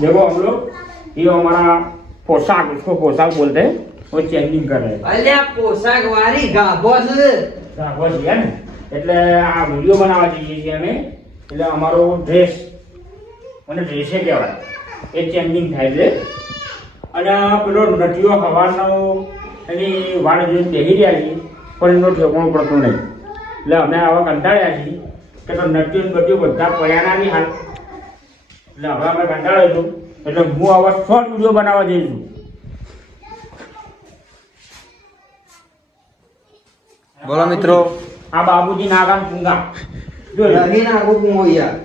देखो हम लोग ये हमारा पोशाक, इसको पोशाक बोलते हैं, वो चेंजिंग कर रहे हैं। અલ્યા પોશાક વાળી ગાભો છે બસ છે ને, એટલે આ વિડીયો બનાવવા જઈએ છીએ અમે, એટલે અમારો ડ્રેસ અને ડ્રેસે કહેવાય એ ચેન્જિંગ થાય છે. અને પેલો નટીઓ હવાનો એની વાળ જોઈને બેસી રહ્યા છીએ, પણ એનો ઠેકાણો પડતો નહીં. એટલે અમે આવા કંટાળ્યા છીએ કે તો નટીઓ બટીઓ બધા પડ્યાના નહીં હાલ. એટલે હવે અમે કંટાળ્યો છું, એટલે હું આવા શોર્ટ વિડીયો બનાવવા જઈ છું. બોલો મિત્રો આ બાબુજી નાગાન પૂંગા જો નહીં નાખું હું યાર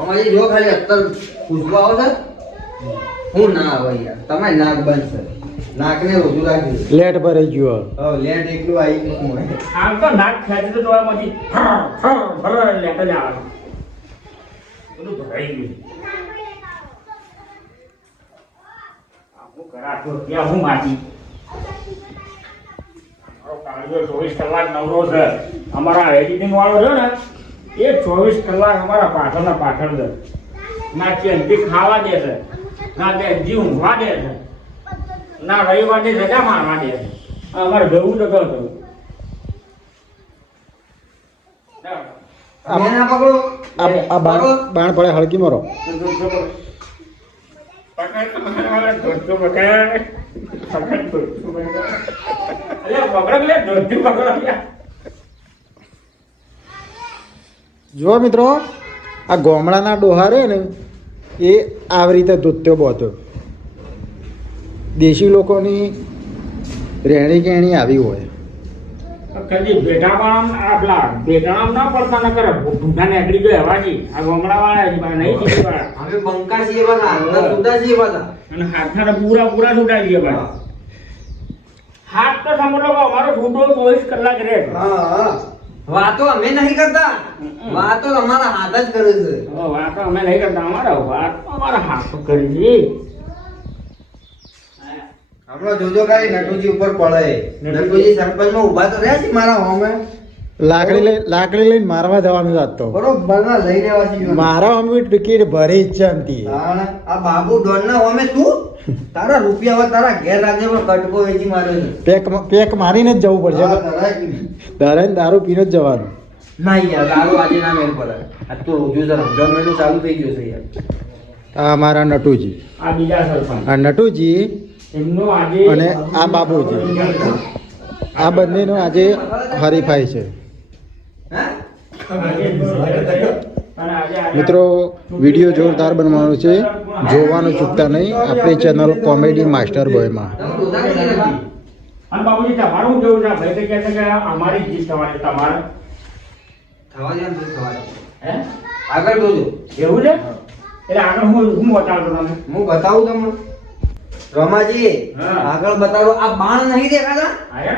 અમારી જો ખાલી અત્તર ખુશબુ આવે છે હું ના આવે યાર તમારે નાક બંધ છે નાકને રોજુ રાખી લેટ ભરાઈ ગયો. હવે લેટ એકલું આવી ગયું હું આમ તો નાક ખેંચી તો જોવામાંથી લેટ જ આવે, બધું ભરાઈ ગયું. હું કરાતો ત્યાં હું માટી 24 કલાક નવરો છે. અમારા એડિટિંગ વાળો છે ને એ 24 કલાક અમારા પાછળના પાછળ છે. ના ચેન્જી ખાવા દે છે, ના ચેન્જી ઊંઘવા દે છે, ના રવિવારની રજા મારવા દે છે. અમારે જવું તો કહો ના પકડો આ બાણ પડે હળકી મારો. જો મિત્રો આ ગોમડાના ડોહા રે ને એ આવી રીતે ધોત્યો બોતો. દેશી લોકોની રહેણી કહેણી આવી હોય. કદી ભેટાવાળા આપલા ભેટાવાળા ના પડતા ન કરે ભૂંડા નીકળી ગયો હવાજી. આ ગોમડા વાળા નહીં જીતી વાળા અમે બંકા છીએ બધા અંદર સુધા છીએ બધા અને હાથના પૂરા પૂરા છૂટા જઈએ ભાઈ. હાથ તો સમજો કે અમારો છૂટો 24 કલાક રહે. હા વાતો અમે નહીં કરતા, વાતો અમારા હાથ જ કરે છે. વાતો અમે નહીં કરતા, અમારા વાતો અમારા હાથ કરી છે. હમણાં જોજો ગાડી નટુજી ઉપર પડે. નટુજી સરપંચમાં ઊભા તો રહ્યા છે મારા હોમે. લાકડી લઈને મારવા જવાનું જાતો બરોબર ના લઈ લેવા છે મારા હોમે ટિકિટ ભરી જ છે એમથી. આ બાબુ ડોન ના હોમે તું તારા રૂપિયા હોય તારા ઘેર રાજ્ય પર કટકો વેચી માર્યો છે. પેક મારીને જ જવું પડશે. દરાઈને દારૂ પીને જ જવાનું. ના યાર દારૂ આજે ના મેળ પડે. આ તો રોજુ છે રમજાન મહિનો ચાલુ થઈ ગયો છે યાર. આ મારા નટુજી, આ બીજા સરપંચ આ નટુજી એમનો આજે અને આ બાબુજી, આ બંનેનો આજે હરીફાઈ છે. મિત્રો વિડીયો જોરદાર બનવાનો છે, જોવાનું ચૂકતા નહીં આપણી ચેનલ કોમેડી માસ્ટર બોયમાં. અને બાબુજી તમારું કેવું છે? ભાઈ તો કહે છે કે અમારી જીત થવાની, તમારે થવા દે થવા દે. હે આગળ જોજો. એવું છે? એટલે આગળ હું બતાવતો તમે હું બતાવું તમને રમાજી. હા. આગળ બતાવો. આ બાણ નહીં દેખાતા?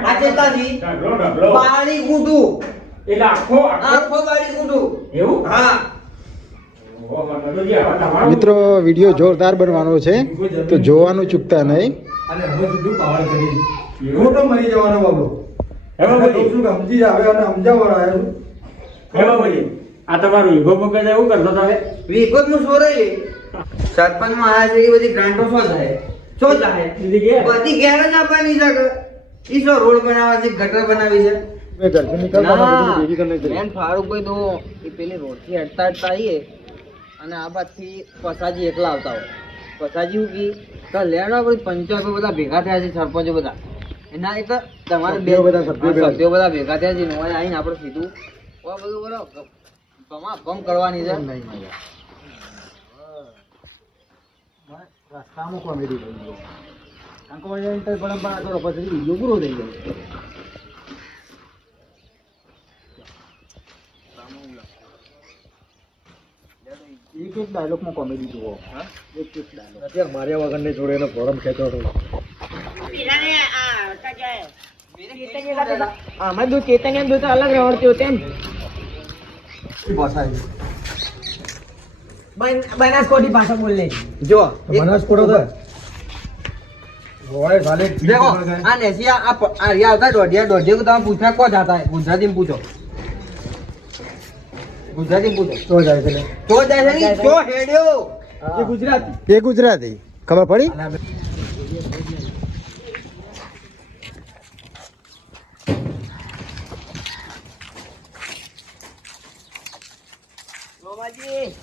આ ચેતાજી ઢગલો ઢગલો બાળી કૂટું. એટલે આખો આખો બાળી કૂટું. એવું? હા મિત્રો વિડીયો જોરદાર બનવાનો છે તો જોવાનું ચૂકતા નહીં. અને હવે સીધું પાવર કરી હું તો મરી જવાનો બાબલો. હવે હવે શું સમજી આવે અને સમજાવવા આવ્યો છું. ભાઈ આ તમારું ઈગો પકડે એવું કરતો તમે? વિગત નું સોરે સરપંચ માં આયા છે એ બધી ગ્રાન્ટો શું થાય? શું થાય? દીદી કે બધી ઘેર જ આપવાની છે કે ઈ શું રોડ બનાવવા છે, ગટર બનાવી છે? મેન ફારૂકભાઈ તો એ પેલી રોડ થી હટતા હટતા આવીએ અને આ બાજથી પસાજી એકલા આવતા હોય. પસાજી હું કી તો લેણા બધી પંચાયતો બધા ભેગા થયા છે, સરપંચો બધા એના એક તમારે બે બધા સભ્યો બધા ભેગા થયા છે ને આવીને આપણે સીધું બધું બરાબર ભમ કરવાની છે. રસ્તામાં કોમેડી થઈ ગયો. પરંપરા કરો પછી વિડીયો પૂરો થઈ ગયો. એક એક ડાયલોગમાં કોમેડી જુઓ. એક એક ડાયલોગ અત્યારે માર્યા વગર ને જોડે એનો ફોરમ ખેંચો આમાં દો ચેતન એમ દો તો અલગ રવડતી હોતે એમ બનાસકોટી ભાષા બોલે જો બનાસકોટો હોય સાલે देखो આ નેસિયા આ રિયા આવતા દોઢિયા તમે પૂછા કો જાતા ગુજરાતીમાં પૂછો ગુજરાતીમાં પૂછો તો જાય છે તો જાય છે તો હેડ્યો એ ગુજરાતી. એ ગુજરાતી ખબર પડી. રોમાજી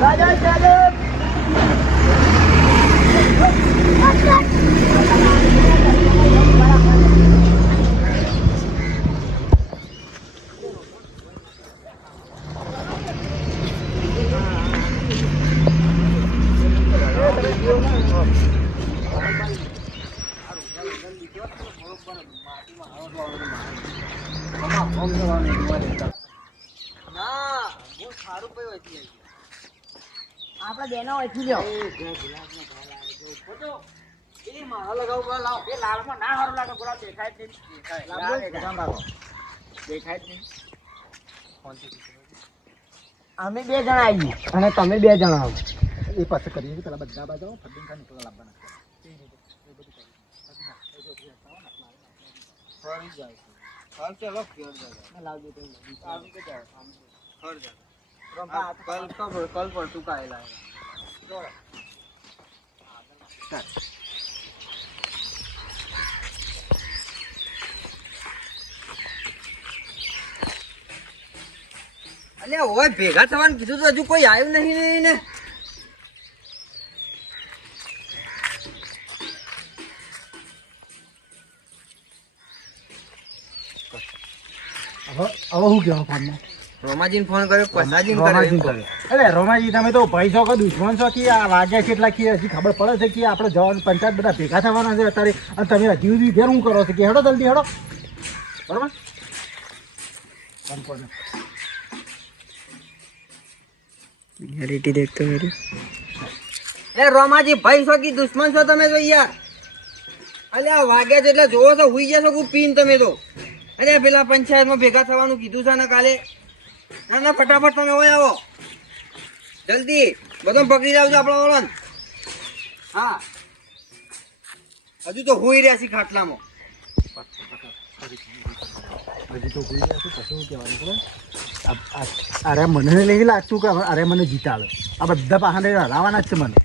રાજા ચાલે ના બહુ સારું પયું હતી. આપડે બેનો ઓછી લ્યો એ મારા લગાવ પર લાવ. એ લાલમાં ના સારું લાગે બોલા દેખાય જ નહીં. લાવો એક દેખાય જ નહીં. અમે 2 જણા આવી અને તમે 2 જણા આવો. એ પાછું કરીએ છીએ પેલા બધા બાજુ ફરદીન ખાન નીકળવા લાવવાના. ફરી જાય છે. હાલ ચાલો ફેર જાય. લાવજો તો આવી કે જાય. ફર જાય. રંભા કલ પર તું કાયલા. અલ્યા ઓય ભેગા થવાનું કીધું તો હજુ કોઈ આવ્યું નહીં ને. હવે શું કહેવા ફોનમાં? રોમાજીને ફોન કર્યો, પસાજીને કર્યો. અરે રોમાજી તમે તો ભાઈ છો કે દુશ્મન છો કે આ વાગ્યા કેટલા કે હજી ખબર પડે છે કે આપણે જવાનું પંચાયત બધા ભેગા થવાના છે અત્યારે અને તમે હજી સુધી ઘેર હું કરો છો કે હેડો જલ્દી હેડો બરોબર. રિયાલિટી દેખતો મેરી એ રોમાજી ભાઈ છો કે દુશ્મન છો તમે તો યાર? અલ્યા વાગ્યા છે એટલે જોવો તો હુઈ ગયા છો કે પીન તમે તો. અરે પેલા પંચાયતમાં ભેગા થવાનું કીધું છે ને કાલે. ના ના ફટાફટ તમે હોય આવો જલ્દી. બધો પકડી લાવજો આપણા વાળાને. હા હજુ તો હુઈ રહ્યા છે ખાટલામાં. હજી તો કોઈ શું કશું કહેવાનું ખબર? અરે મને નહીં લાગતું કે અરે મને જીતાડે. આ બધા પાછા હરાવવાના જ છે મને.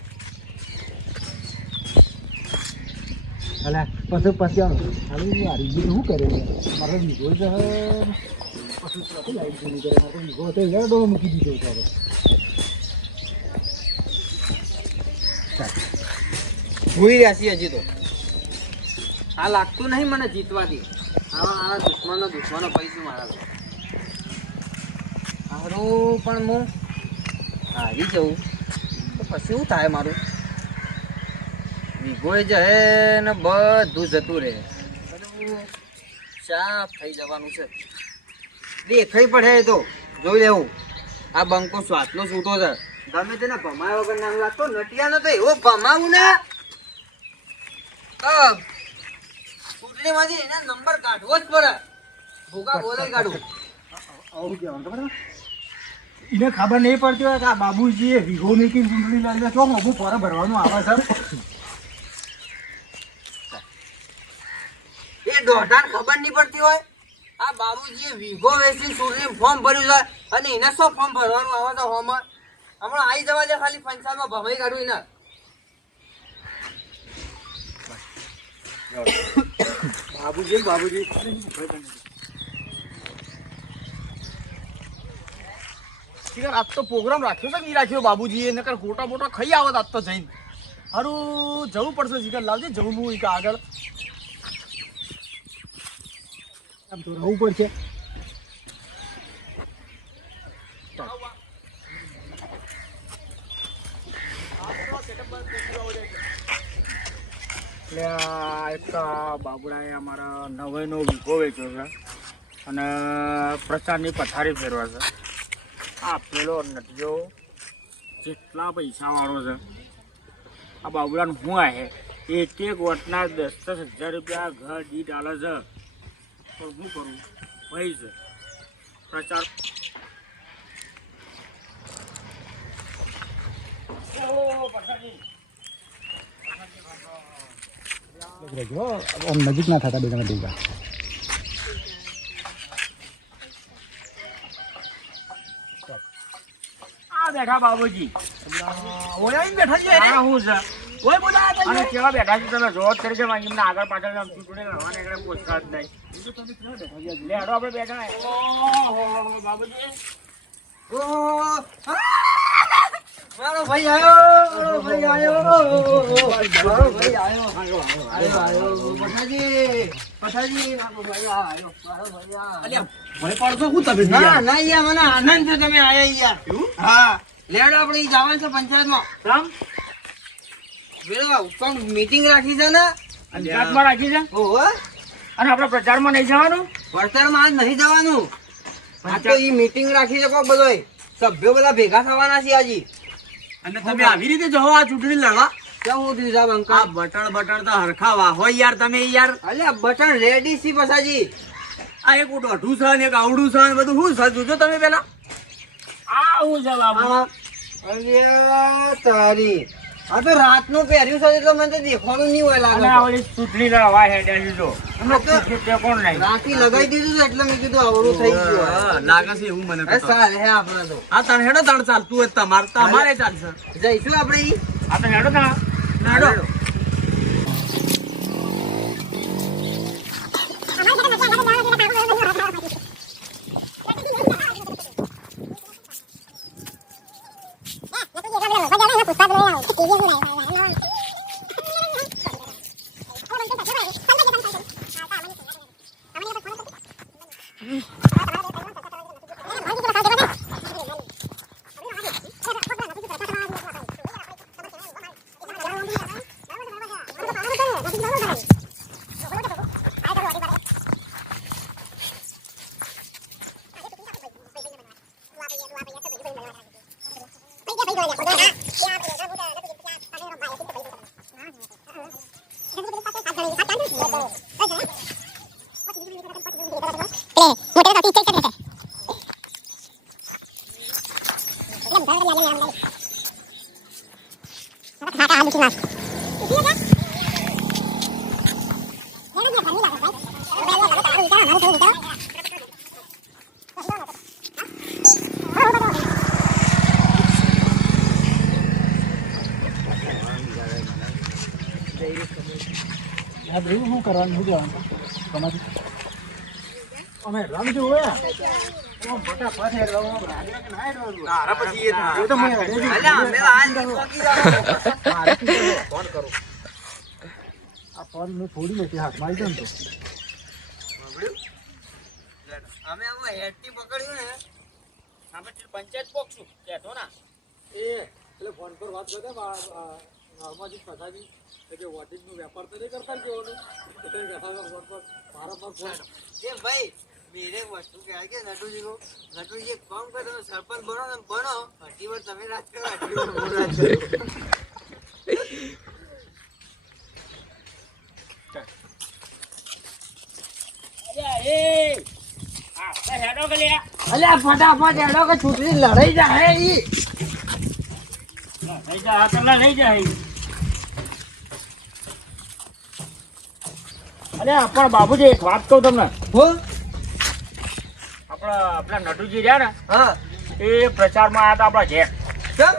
અલ્યા પછી હારી ગયું શું કરે મારે વિગો છે પછી લાઈટ જોઈ કરે મારે વિગો હતો ડો મૂકી દીધો હતો. હવે હુઈ રહ્યા છે હજી તો. આ લાગતું નહીં મને જીતવાથી. આવા દુશ્મનો પૈસું મારા હારું. પણ હું હારી જવું તો પછી શું થાય મારું? વિગોય જહે ને બધું જતું રહે. બધું સાફ થઈ જવાનું છે. દેખાઈ પડે એ તો જોઈ લેવું. આ બંકો સ્વાદનો છૂટો છે. ગમે તેને ભમાયા વગર નામ લાગતો. નટિયાનો તો એવો ભમાવું ને ચૂંટણીમાંથી એના નંબર કાઢવો જ પડે. ભૂકા બોલે કાઢવું. આવું કહેવાનું ખબર એને ખબર નહીં પડતી હોય કે આ બાબુજીએ વિગો મૂકી ચૂંટણી લડે છો મોભું ફોરમ ભરવાનું આવે છે. એ દોઢાને ખબર નહીં પડતી હોય આ બાબુજીએ વીઘો વેચી ચૂંટણી ફોર્મ ભર્યું છે અને એને શું ફોર્મ ભરવાનું આવે છે? ફોર્મ હમણાં આવી જવા દે. ખાલી પંચાયતમાં ભમાઈ કાઢું એને. બાબુજી આજ તો પ્રોગ્રામ રાખ્યો છે કે નહીં રાખ્યો બાબુજીએ? નકર ખોટા મોટા ખાઈ આવત આજ તો જઈને. હારું જવું પડશે. શિખર લાવજે જવું હું આગળ આમ તો રહેવું પડશે. એટલે આ એક બાબુડાએ અમારા નવાઈનો વીઘો વેચ્યો છે અને પ્રચારની પથારી ફેરવા છે. આ પેલો નટિયો જેટલા પૈસાવાળો છે આ બાબુડાનું શું આવે એક વર્ષના 10,000 રૂપિયા ઘર દીઠ આલે છે. તો શું કરું ભાઈ છે પ્રચાર રહેજો, આમ નજીક ના થતા બે જણા ભેગા. આ બેઠા બાબુજી. ઓય આઈને બેઠા છીએ આ શું છે? ઓય બોલા આ અને કેવા બેઠા છે તમે જોત કરી છે એમને આગળ પાછળ આમ ચૂંટણી લડવાને એટલે પૂછતા જ નહીં. લે હેડો આપણે બેઠા. ઓહો, બાબુજી. મારો ભાઈ આવ્યો, મારો ભાઈ આવ્યો. પઠાજી, મારો ભાઈ આવ્યો, મારો ભાઈ આવ્યો. અલ્યા મને પડશો હું તમે ના ના યાર, મને આનંદ છે તમે આયા યાર. હા લેડો આપણે ઈ જવાનું છે પંચાયતમાં. રામ વેલો પણ મીટિંગ રાખી છે ને પંચાયતમાં રાખી છે ઓહો અને આપણે પ્રચારમાં નહીં જવાનું. વળતરમાં આજ નહીં જવાનું. આ તો ઈ મીટિંગ રાખી છે કોક બધોય સભ્યો બધા ભેગા થવાના છે આજે. અને તમે આવી રીતે જહો આ ચૂંટણી લડવા કેમ હું થયું સાહેબ અંકલ? આ બટણ તો હરખાવા હોય યાર તમે યાર અલ્યા બટન રેડી છે પછાજી. આ એક ઓઢું છે ને એક આવડું છે ને બધું શું છે જોજો તમે પેલા આ શું છે બાબુ? અલ્યા તારી આ તો રાતનું પહેર્યું છે એટલે મને તો દેખવાનું નહીં હોય અને લાગે. આ વળી ચૂંટણી લડવા હેડ્યા છે જો. એમને આ તો પૂછ્યું તે કોણ નહીં. રાતી લગાઈ દીધું છે એટલે મેં કીધું આવડું થઈ ગયું. હા, લાગે છે એવું મને એ સારું હે આપણે તો આ તણ હેડો તણ ચાલતું હોય તમારે ચાલશે જઈશું આપણે ઈ. આ તો હેડો તા. હેડો શું કરવાનું, શું જવાનું તમારી અમે રમ છું હવે ફટાફટ હેડવાનું. પછી એ તો મેં રેડી અલ્યા અમે આજ ચોકી જાવ. ફોન કરો. આ ફોન મેં થોડી નથી હાથ મારી દઉં તો અમે આવું હેડથી પકડ્યું ને આપણે પંચાયત પોકશું કહેતો ના. એ એટલે ફોન પર વાત કરતા નોર્માલી પછાડી કે વોટિંગનો વેપાર તો નહીં કરતા કેવાનું એટલે ફોન પર મારા પર ફોન એ ભાઈ મેરે વસ્તુ કહેવાય કે નટુજી એક કામ કરો તમે સરપંચ બનો ને બનો અઢી વાર તમે રાજ કરો અઢી વાર હું રાજ કરું. હેડો કે લે. અલ્યા ફટાફટ હેડો કે ચૂંટણી લડાઈ જાય ઈ. નહીં જા આ પેલા નહીં જાય. અરે પણ બાબુજી એક વાત કહું તમને. હો આપણા નટુજી રહ્યા ને હા એ પ્રચારમાં આવ્યા હતા આપણા જે કેમ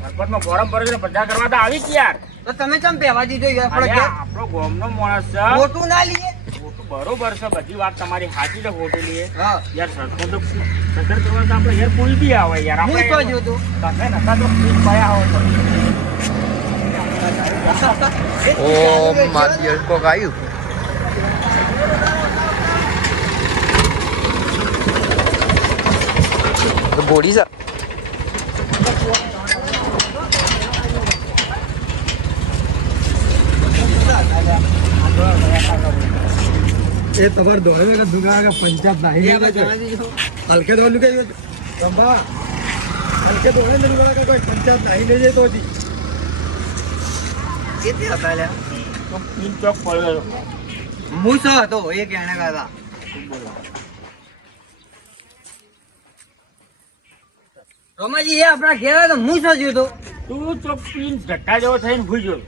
સરપંચમાં ફોરમ ભરે છે પ્રચાર કરવા તો આવી જ યાર. તો તમે કેમ પહેવા દીધો યાર આપણે અલ્યા, ઘેર? આપણો ગામનો માણસ છે. ખોટું ના લઈએ. ખોટું બરોબર છે, બધી વાત તમારી સાચી છે, ખોટી લઈએ હા યાર. સરપંચ તો પ્રચાર કરવા તો આપણે યાર કોઈ બી આવે યાર. હું તો આપણે જોતું તમે નતા તો ખુશ થયા હોય તો. ઓ મારી કોક આવ્યું તો બોડી છે એ તમારે દોડે કે દુગા પંચાયત એ હવે જવા દેજો. હલકે દોડલું કે રંભા હલકે દોડે ને દુગા કે કોઈ પંચાયત નહીં લઈ જાય તો હજી કેટલી હતા લ્યા? તો પીન ચોક પડ્યો. હું શું હતો એ કહેણે કાકા રોમાજી એ આપણા ઘેર આવ્યો તો હું શું જોયું તું ચોક પીન ધક્કા જેવો થઈને ભૂઈ ગયો.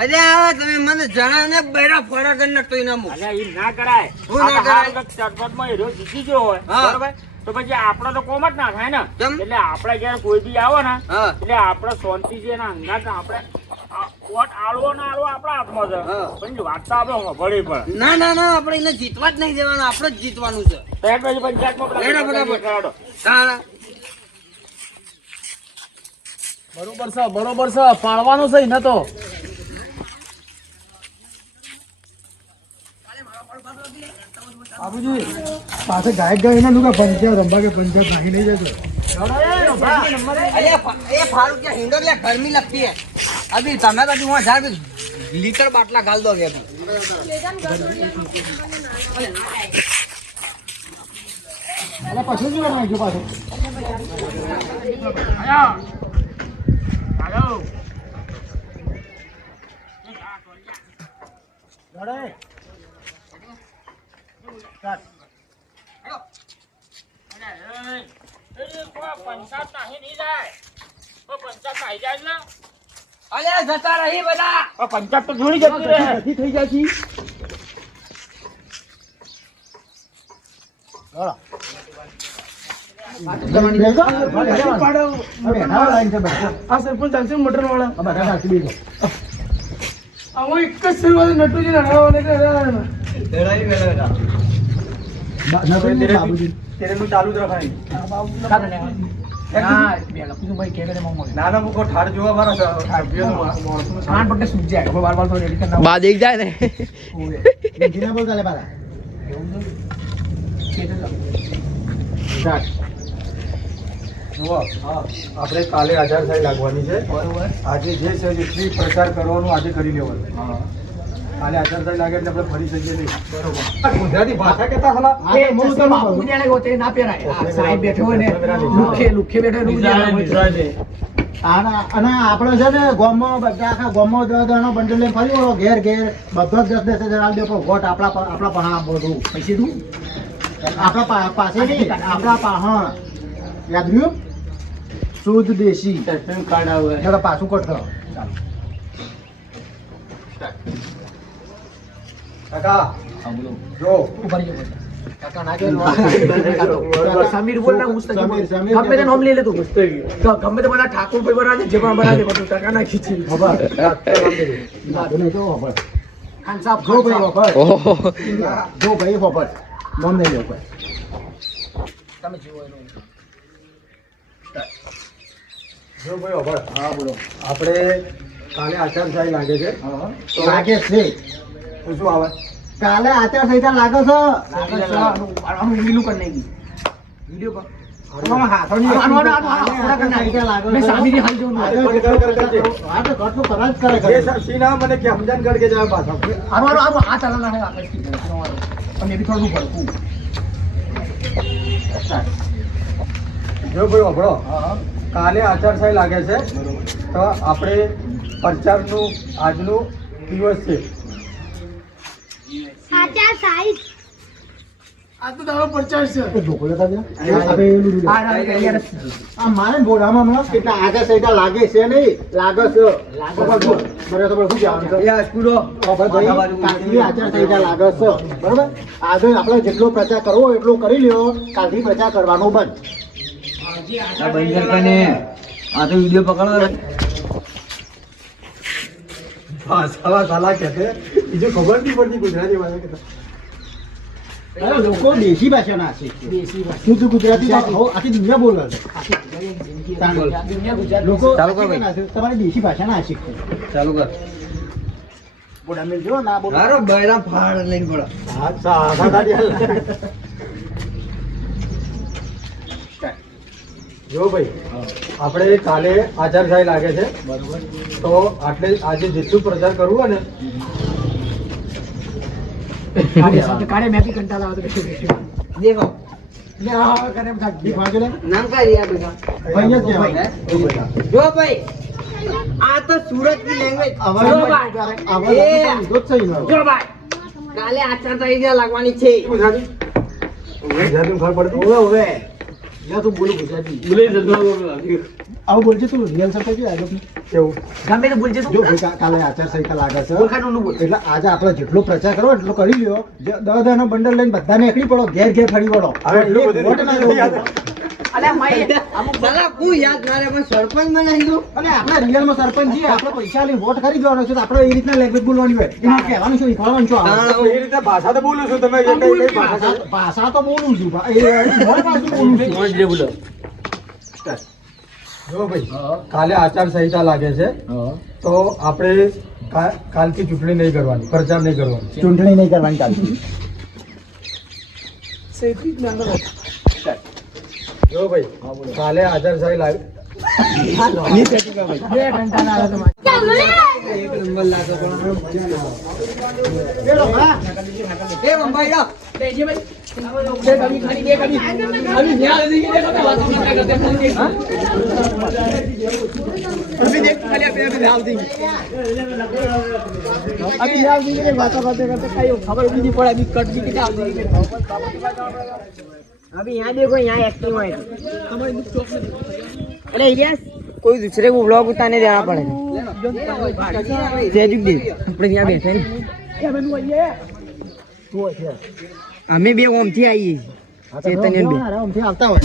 અરે આ તમે મને જણાવ ને બૈરા ફોડા કરી નાખતો એના મુખ. અલ્યા ઈ ના કરાય. હું ના આ કરાય? હારું સરપંચમાં હીરો જીતી ગયો હોય, હા. બરોબર? તો પછી આપણો તો કોમ જ ના થાય ને. કેમ? એટલે આપણે ઘેર કોઈ બી આવે ને, હા. એટલે આપણે શાંતિથી એના અંગાત આપણે વોટ આળવો ના આળવો આપણા હાથમાં છે. હા. પણ વાત તો આપણે સાંભળવી પડે. ના ના ના આપણે એને જીતવા જ નહીં દેવાનું, આપણે જ જીતવાનું છે. તો એક બાજુ પંચાયતમાં પેલા લેડો બરાબર. કરાવડો. તારા બરોબર છે પાડવાનો છે ને તો બાબુજી પાસે ગાયક ગાય ના નું પંચાયત રંબા કે પંચાયત નાખી નહીં જતો ये फारूक क्या हिंदो क्या गर्मी लगती है अभी तमें तो वहाँ जा लीटर बाटला डाल दोगे अभी એટલે પછી શું નાખ્યું પાછું આયો. આયો. લડાઈ પંચાયત નાહી નહીં જાય. તો પંચાયત નાહી જાય ને. अरे जता रही बता તો પંચાયત તો જોડી જતી રહે. નથી થઈ જાય છે આ સરપંચ ચાલશે મટન વાળા બધા સાચી બીજો આમાં એક જ શરૂઆત નટુજી હરાવવાને કે હરાવવાને બાબુજી તેરેનું ચાલુ જ રખાય નાના મુકો ઠાર જોવા મારા બા દેખ જાય ને જીના બોલ ચાલે પાછા જુઓ આપણે કાલે આચારશાહી લાગવાની છે આજે જે છે જેટલી પ્રચાર કરવાનો આજે કરી લેવાનો કાલે આચારશાહી લાગે એટલે આપણે ફરી શકીએ નહીં બરોબર ગુજરાતી ભાષા કેતા હલા અને આપણે છે ને ગામમાં બધા આખા ગામમાં 10 જણનો બંડલ લઈને ફરી વળો ઘેર ઘેર બધો જ 10 હજાર આલ દે પણ વોટ આપણા પણ બધું પૈસે તું આપણા પાસે નહીં આપણા હા યાદ રહ્યું શુદ્ધ દેશી કાર્ડ આવે એટલે પાછું કરતો કાકા જો સમીર બોલ ના મુસ્તકી બોલ સમીર ગમે તે નામ લઈ લે તું મુસ્તકી તો ગમે તે બધા ઠાકોર ભાઈ બનાવે જે પણ બનાવે બધું ટકા ના ખીચી ખબર જો ખબર ખાન સાહેબ જો ભાઈ ખબર ઓહો જો ભાઈ ખબર નામ નહીં લો ભાઈ તમે જીવો એનું જો ભાઈ અભર હા બોલો આપણે કાલે આચારશાહી લાગે છે તો લાગે છે તો શું આવે કાલે આચારસંહિતા લાગે છે આનું ઊંઘીલું કરી નાખી વિડિયો પર આમાં હાથોની આચારસંહિતા લાગે છે. મેં સાબિતી હાલ જોઉં હા, તો ઘરનું કરવા જ કરે જે સાક્ષી ના મને કે સમજાન કર કે જાય પાછા આનું આ ચાલના હે આપણે અને બી થોડું ભરકું જો ભાઈ અભળો કાલે આચારશાહી લાગે છે તો આપણે પ્રચારનું આજનું દિવસ છે આ તો તારો પ્રચાર છે એ ઢોકળો હતા ત્યાં? આપણે એલું લીધું. આ મારે ને બોડામાં હમણાં કેટલા આચારસંહિતા લાગે છે નહીં લાગે છે બરાબર શું કહેવાનું છે? હવે ભાઈ, કાલથી આચારસંહિતા લાગે છે બરાબર આગળ આપણે જેટલો પ્રચાર કરવો હોય એટલો કરી લ્યો કાલથી પ્રચાર કરવાનો બંધ આ તો વિડિયો પકડો ભાષાવા સાલા કે છે બીજું ખબર નહીં પડતી ગુજરાતી ભાષા કેતા અરે લોકો દેશી ભાષા ના શીખે શુદ્ધ ગુજરાતી તો આખી દુનિયા બોલે છે લોકો ચાલુ કર ભાઈ. ના શીખે. તમારી દેશી ભાષા ના શીખે ચાલુ કર બોડા મેલ જો ના બોલો મારો બૈરા ફાડ લઈને પડો જો ભાઈ આપણે કાલે આચારશાહી લાગે છે તો આટલે આજે જેટલું પ્રચાર કરવું હોય ને કાલે મેં બી કંટાળા આવતો કે દેખો લે આ કરે એમ થાક દી ભાગે લે નામ કઈ રહ્યા બેટા ભાઈ જ કહેવાય. જો ભાઈ આ તો સુરત ની લેંગ્વેજ આવાજ જો ભાઈ આવાજ એ, લીધો જ છે એનો. જો ભાઈ કાલે આચારસંહિતા લાગવાની છે ગુજરાતી ગુજરાતીમાં ખબર પડતી ઓવે ઓવે લે તું બોલું ગુજરાતી આવું બોલજે તું રિયલ સરપંચ છે આજની એવું ગમે તે બોલજે તું જો ભાઈ કાલે આચારસંહિતા લાગે છે બોલખાનું નું બોલ એટલે આજે આપણે જેટલો પ્રચાર કરવો એટલો કરી લ્યો 10 નો બંડલ લઈને બધા નીકળી પડો ઘેર ઘેર ફરી વળો હવે એટલું બધું વોટ ના લેવો. અલ્યા માઈ અમુક સાલા હું યાદ ના રે પણ સરપંચ બનાવી દઉં. અને આપણે રિયલમાં સરપંચ છીએ આપણે પૈસા લઈને વોટ કરી દેવાનો છે તો આપણે એ રીતના લેંગ્વેજ બોલવાની હોય એમાં કહેવાનું શું શીખવાડવાનું શું આવે? તો એ રીતે ભાષા તો બોલું છું તમે એ કઈ ભાષા ભાષા તો બોલું છું મોડી પાછું બોલું છું જો ભાઈ કાલે આચારસંહિતા લાગે છે તો આપણે કાલથી ચૂંટણી નહીં કરવાની પ્રચાર નહીં કરવાનો ચૂંટણી નહીં કરવાની ચાલતી જો ભાઈ કાલે આચારસંહિતા લાગે એ બંબાઈ લો. अभी यहाँ देखो यहाँ एक्टिंग है अरे यस कोई दूसरे को ब्लॉग उतारने देना पड़ेगा अपने यहाँ बैठे हमें भी ओम थी आई चेतन આવતા હોય